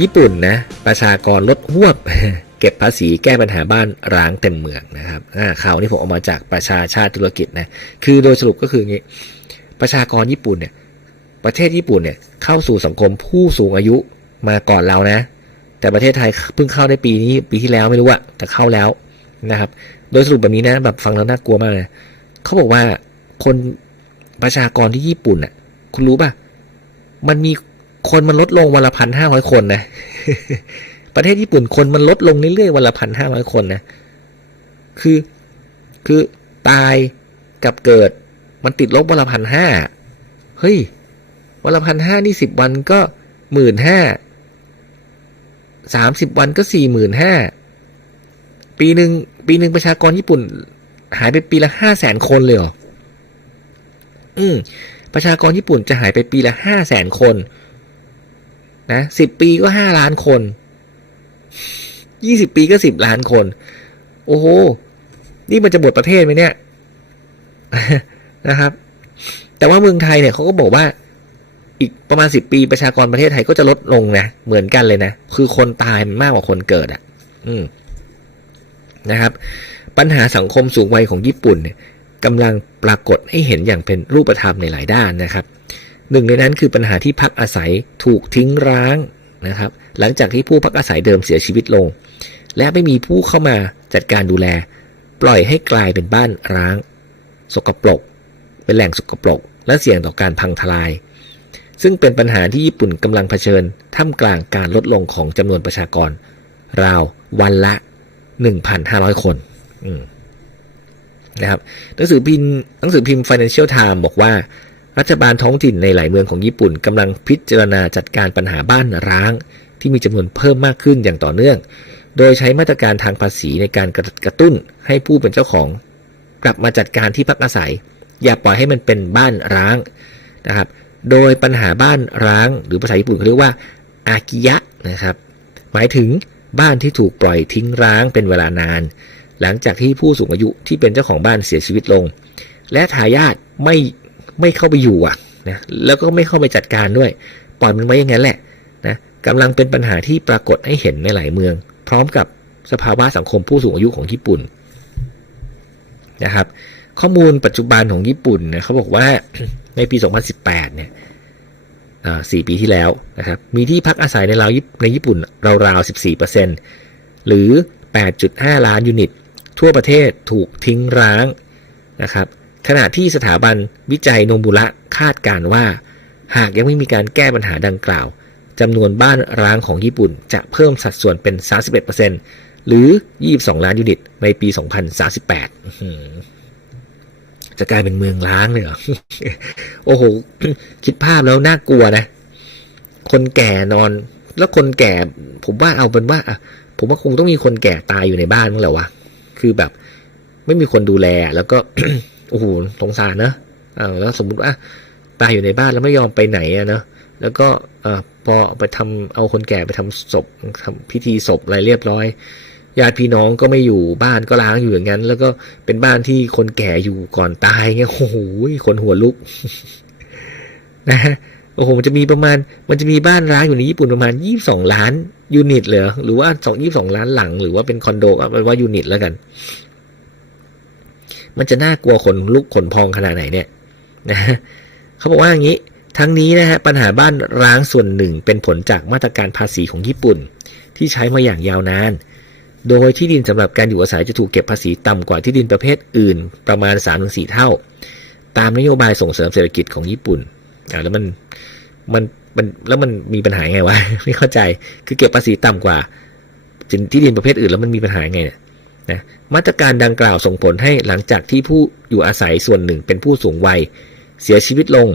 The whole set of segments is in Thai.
ญี่ปุ่นนะประชากรลดหวบ เก็บภาษีแก้ปัญหาบ้านร้างเต็มเมืองนะครับข่าวนี้ผมเอามาจากประชาชาติธุรกิจนะคือโดยสรุปก็คืออย่างนี้ประชากรญี่ปุ่นเนี่ยประเทศญี่ปุ่นเนี่ยเข้าสู่สังคมผู้สูงอายุมาก่อนเรานะ แต่ประเทศไทยเพิ่งเข้าได้ปีนี้ปีที่แล้วไม่รู้อะแต่เข้าแล้วนะครับ โดยสรุปแบบนี้นะแบบฟังแล้วน่ากลัวมากเลยเขาบอกว่าคนประชากรที่ญี่ปุ่นอะคุณรู้ป่ะมันมี คนมันลดลงวันละพันห้าร้อยคนนะ ประเทศญี่ปุ่นคนมันลดลงเรื่อยๆวันละพันห้าร้อยคนนะ คือคือตายกับเกิดมันติดลบวันละพันห้าเฮ้ยวันละพันห้านี่สิบวันก็หมื่นห้าสามสิบวันก็สี่หมื่นห้าปีหนึ่งปีหนึ่งประชากรญี่ปุ่น หายไปปีละห้าแสนคนเลยเหรอ อืมประชากรญี่ปุ่นจะหายไปปีละห้าแสนคน นะสิบปีก็ห้าล้านคนยี่สิบปีก็สิบล้านคน โอ้โห นี่มันจะหมดประเทศไหมเนี่ยนะครับ แต่ว่าเมืองไทยเนี่ยเขาก็บอกว่า อีกประมาณสิบปีประชากรประเทศไทยก็จะลดลงนะ เหมือนกันเลยนะ คือคนตายมันมากกว่าคนเกิดอะ อืมนะครับ ปัญหาสังคมสูงวัยของญี่ปุ่นเนี่ยกำลังปรากฏให้เห็นอย่างเป็นรูปธรรมในหลายด้านนะครับ หนึ่งในนั้นคือปัญหาที่พักอาศัยถูกทิ้งร้างนะครับ หลังจากที่ผู้พักอาศัยเดิมเสียชีวิตลง และไม่มีผู้เข้ามาจัดการดูแล ปล่อยให้กลายเป็นบ้านร้าง สกปรกเป็นแหล่งสกปรกและเสี่ยงต่อการพังทลาย ซึ่งเป็นปัญหาที่ญี่ปุ่นกำลังเผชิญท่ามกลางการลดลงของจำนวนประชากร ราววันละ 1,500 คนนะครับหนังสือพิมพ์หนังสือพิมพ์ Financial Times บอกว่า รัฐบาลท้องถิ่นในหลายเมืองของญี่ปุ่นกำลังพิจารณาจัดการปัญหาบ้านร้าง ที่มีจำนวนเพิ่มมากขึ้นอย่างต่อเนื่อง โดยใช้มาตรการทางภาษีในการกระตุ้นให้ผู้เป็นเจ้าของ กลับมาจัดการที่พักอาศัย อย่าปล่อยให้มันเป็นบ้านร้างนะครับ โดยปัญหาบ้านร้าง หรือภาษาญี่ปุ่นเขาเรียกว่าอากิยะนะครับ หมายถึงบ้านที่ถูกปล่อยทิ้งร้างเป็นเวลานาน หลังจากที่ผู้สูงอายุที่เป็นเจ้าของบ้านเสียชีวิตลง และทายาทไม่ ไม่เข้าไปอยู่อะนะแล้วก็ไม่เข้าไปจัดการด้วย ปล่อยมันไว้อย่างนั้นแหละนะกำลังเป็นปัญหาที่ปรากฏให้เห็นในหลายเมือง พร้อมกับสภาวะสังคมผู้สูงอายุของญี่ปุ่นนะครับ ข้อมูลปัจจุบันของญี่ปุ่นนี่ยเขาบอกว่าในปี 2018 เนี่ยสี่ปีที่แล้วนะครับ มีที่พักอาศัยในราวในญี่ปุ่นราวๆ14%หรือ 8.5 ล้านยูนิต ทั่วประเทศถูกทิ้งร้างนะครับ ขณะที่สถาบันวิจัยโนบุระคาดการว่า หากยังไม่มีการแก้ปัญหาดังกล่าวจำนวนบ้านร้างของญี่ปุ่นจะเพิ่มสัดส่วนเป็น 31%หรือ 22 ล้านยูนิต ในปี 2038 จะกลายเป็นเมืองร้างเลยเหรอ โอ้โห คิดภาพแล้วน่ากลัวนะ คนแก่นอน แล้วคนแก่ ผมว่าเอาเป็นว่า ผมว่าคงต้องมีคนแก่ตายอยู่ในบ้านมั้งแหละวะ คือแบบ ไม่มีคนดูแล แล้วก็ โอ้โหสงสารนะอ่าแล้วสมมติว่าตายอยู่ในบ้านแล้วไม่ยอมไปไหนอะเนาะแล้วก็อพอไปทำเอาคนแก่ไปทำศพทำพิธีศพอะไรเรียบร้อยญาติพี่น้องก็ไม่อยู่บ้านก็ล้างอยู่อย่างนั้น แล้วก็เป็นบ้านที่คนแก่อยู่ก่อนตายเงี้ยโอ้โหคนหัวลุกนะฮะโอ้โหมันจะมีประมาณ มันจะมีบ้านร้างอยู่ในญี่ปุ่นประมาณยี่สองล้านยูนิตเลยหรอหรือว่าสองยี่สองล้านหลัง หรือว่าเป็นคอนโดเอาเป็นว่ายูนิตแล้วกัน มันจะน่ากลัวขนลุกขนพองขนาดไหนเนี่ยนะฮะเขาบอกว่าอย่างนี้ทั้งนี้นะฮะปัญหาบ้านร้างส่วนหนึ่งเป็นผลจากมาตรการภาษีของญี่ปุ่น ที่ใช้มาอย่างยาวนาน โดยที่ดินสำหรับการอยู่อาศัยจะถูกเก็บภาษีต่ำกว่าที่ดินประเภทอื่นประมาณ 3-4 เท่า ตามนโยบายส่งเสริมเศรษฐกิจของญี่ปุ่นอ่าแล้วมันมันมันแล้วมันมีปัญหาไงวะไม่เข้าใจคือเก็บภาษีต่ำกว่าที่ดินประเภทอื่นแล้วมันมีปัญหาไงเนี่ย นะมาตรการดังกล่าวส่งผลให้หลังจากที่ผู้อยู่อาศัยส่วนหนึ่งเป็นผู้สูงวัย เสียชีวิตลง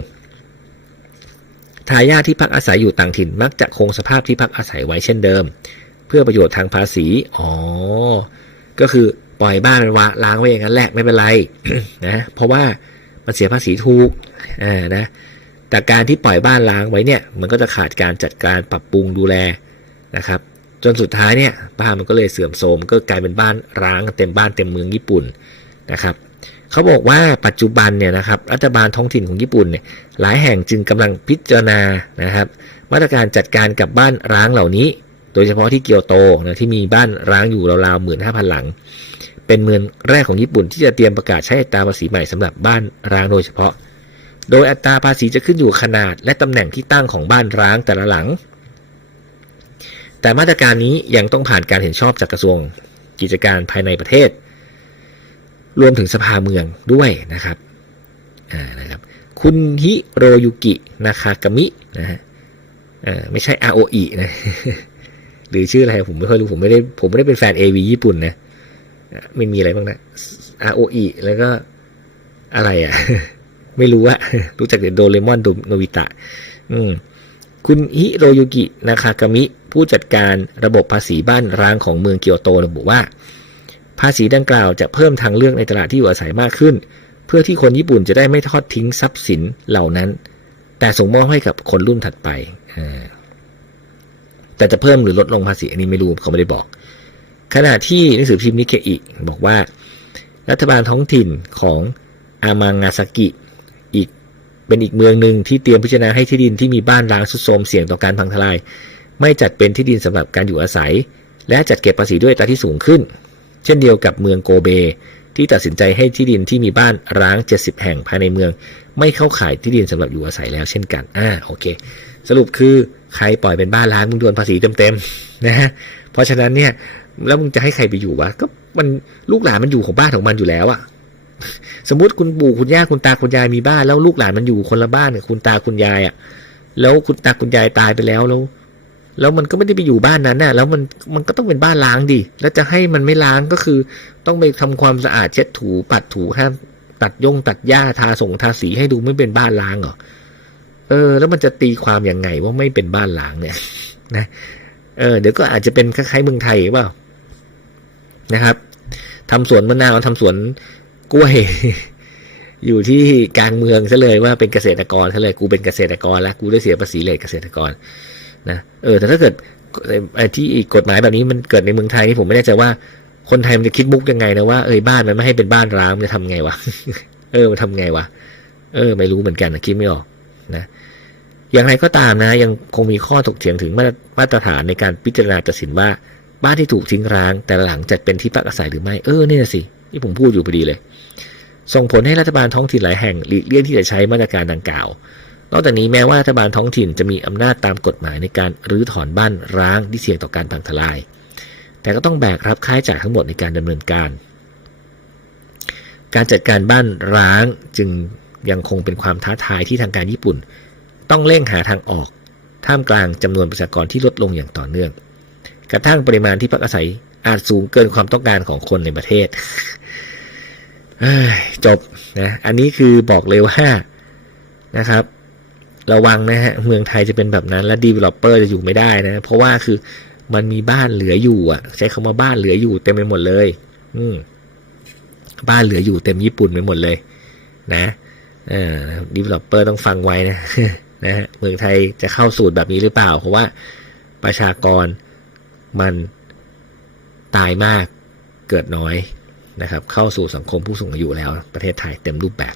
ทายาทที่พักอาศัยอยู่ต่างถิ่นมักจะคงสภาพที่พักอาศัยไว้เช่นเดิม เพื่อประโยชน์ทางภาษี อ๋อ ก็คือปล่อยบ้านมันวะล้างไว้อย่างนั้นแหละไม่เป็นไรนะเพราะว่ามันเสียภาษีถูกอ่านะแต่การที่ปล่อยบ้านล้างไว้เนี่ย มันก็จะขาดการจัดการปรับปรุงดูแลนะครับ จนสุดท้ายเนี่ยบ้านมันก็เลยเสื่อมโทรมก็กลายเป็นบ้านร้างเต็มบ้านเต็มเมืองญี่ปุ่นนะครับเขาบอกว่าปัจจุบันเนี่ยนะครับรัฐบาลท้องถิ่นของญี่ปุ่นเนี่ยหลายแห่งจึงกำลังพิจารณานะครับ มาตรการจัดการกับบ้านร้างเหล่านี้ โดยเฉพาะที่เกียวโตนะที่มีบ้านร้างอยู่ราวๆหมื่นห้าพันหลัง เป็นเมืองแรกของญี่ปุ่นที่จะเตรียมประกาศใช้อัตราภาษีใหม่สำหรับบ้านร้างโดยเฉพาะ โดยอัตราภาษีจะขึ้นอยู่ขนาดและตำแหน่งที่ตั้งของบ้านร้างแต่ละหลัง แต่มาตรการนี้ยังต้องผ่านการเห็นชอบจากกระทรวงกิจการภายในประเทศ รวมถึงสภาเมืองด้วยนะครับอ่านะครับ คุณฮิโรยุกินาคากามินะฮะไม่ใช่ ROE นะหรือชื่ออะไรผมไม่ค่อยรู้ผมไม่ได้ผมไม่ได้เป็นแฟน AV ญี่ปุ่นนะไม่มีอะไรบ้างนะ ROE แล้วก็อะไรอะ ไม่รู้อะรู้จักแต่โดเรมอนโนบิตะ อืม คุณฮิโรยุกินาคากามิ ผู้จัดการระบบภาษีบ้านร้างของเมืองเกียวโตระบุว่า ภาษีดังกล่าวจะเพิ่มทางเลือกในตลาดที่อยู่อาศัยมากขึ้น เพื่อที่คนญี่ปุ่นจะได้ไม่ทอดทิ้งทรัพย์สินเหล่านั้น แต่ส่งมอบให้กับคนรุ่นถัดไป แต่จะเพิ่มหรือลดลงภาษีอันนี้ไม่รู้เขาไม่ได้บอก ขณะที่หนังสือพิมพ์นิเคอิบอกว่า รัฐบาลท้องถิ่นของอามางาซากิ เป็นอีกเมืองหนึ่งที่เตรียมพิจารณาให้ที่ดินที่มีบ้านร้างทรุดโทรมเสี่ยงต่อการพังทลาย ไม่จัดเป็นที่ดินสำหรับการอยู่อาศัย และจัดเก็บภาษีด้วยอัตราที่สูงขึ้น เช่นเดียวกับเมืองโกเบ ที่ตัดสินใจให้ที่ดินที่มีบ้านร้าง 70 แห่งภายในเมือง ไม่เข้าข่ายที่ดินสำหรับอยู่อาศัยแล้วเช่นกันอ่าโอเค สรุปคือใครปล่อยเป็นบ้านร้างมึงโดนภาษีเต็มๆนะฮะเพราะฉะนั้นเนี่ยแล้วมึงจะให้ใครไปอยู่วะก็มันลูกหลานมันอยู่ของบ้านของมันอยู่แล้วอะ สมมติคุณปู่คุณย่าคุณตาคุณยายมีบ้านแล้วลูกหลานมันอยู่คนละบ้านกับคุณตาคุณยายอะแล้วคุณตาคุณยายตายไปแล้วแล้ว แล้วมันก็ไม่ได้ไปอยู่บ้านนั้นน่ะ แล้วมันมันก็ต้องเป็นบ้านล้างดิแล้วจะให้มันไม่ล้างก็คือ ต้องไปทำความสะอาดเช็ดถูปัดถูห้ามตัดยงตัดหญ้าทาส่งทาสีให้ดูไม่เป็นบ้านล้างเหรอเออ แล้วมันจะตีความยังไงว่าไม่เป็นบ้านล้างเนี่ย นะเออเดี๋ยวก็อาจจะเป็นคล้ายๆเมืองไทยเปล่านะครับทำสวนมะนาวทำสวน กล้วย อยู่ที่กลางเมืองซะเลยว่าเป็นเกษตรกรซะเลยกูเป็นเกษตรกรแล้วกูได้เสียภาษีเลยเกษตรกรนะเออแต่ถ้าเกิดไอ้ที่กฎหมายแบบนี้มันเกิดในเมืองไทยนี่ผมไม่แน่ใจว่าคนไทยมันจะคิดมุกยังไงนะว่าเอยบ้านมันไม่ให้เป็นบ้านร้างมันจะทำไงวะเออมันทำไงวะเออ ไม่รู้เหมือนกันนะคิดไม่ออกนะอย่างไรก็ตามนะ ยังคงมีข้อถกเถียงถึงมาตรมาตรฐานในการพิจารณาตัดสินว่า บ้านที่ถูกทิ้งร้าง แต่หลังจัดเป็นที่พักอาศัยหรือไม่เออเนี่ยสิ ที่ผมพูดอยู่พอดีเลย ส่งผลให้รัฐบาลท้องถิ่นหลายแห่งหลีกเลี่ยงที่จะใช้มาตรการดังกล่าวนอกจากนี้แม้ว่ารัฐบาลท้องถิ่นจะมีอำนาจตามกฎหมายในการรื้อถอนบ้านร้างที่เสี่ยงต่อการพังทลาย แต่ก็ต้องแบกรับค่าใช้จ่ายทั้งหมดในการดำเนินการ การจัดการบ้านร้างจึงยังคงเป็นความท้าทายที่ทางการญี่ปุ่น ต้องเร่งหาทางออก ท่ามกลางจำนวนประชากรที่ลดลงอย่างต่อเนื่อง กระทั่งปริมาณที่พักอาศัยอาจสูงเกินความต้องการของคนในประเทศ จบนะอันนี้คือบอกเลยว่านะครับ ระวังนะฮะเมืองไทยจะเป็นแบบนั้น และ developer จะอยู่ไม่ได้นะ เพราะว่าคือมันมีบ้านเหลืออยู่อะ ใช้คำว่าบ้านเหลืออยู่เต็มไปหมดเลย อืมบ้านเหลืออยู่เต็มญี่ปุ่นไปหมดเลย นะเออ developer ต้องฟังไว้นะนะฮะเมืองไทยจะเข้าสูตรแบบนี้หรือเปล่า เพราะว่าประชากรมันตายมากเกิดน้อย นะครับเข้าสู่สังคมผู้สูงอายุแล้วประเทศไทยเต็มรูปแบบ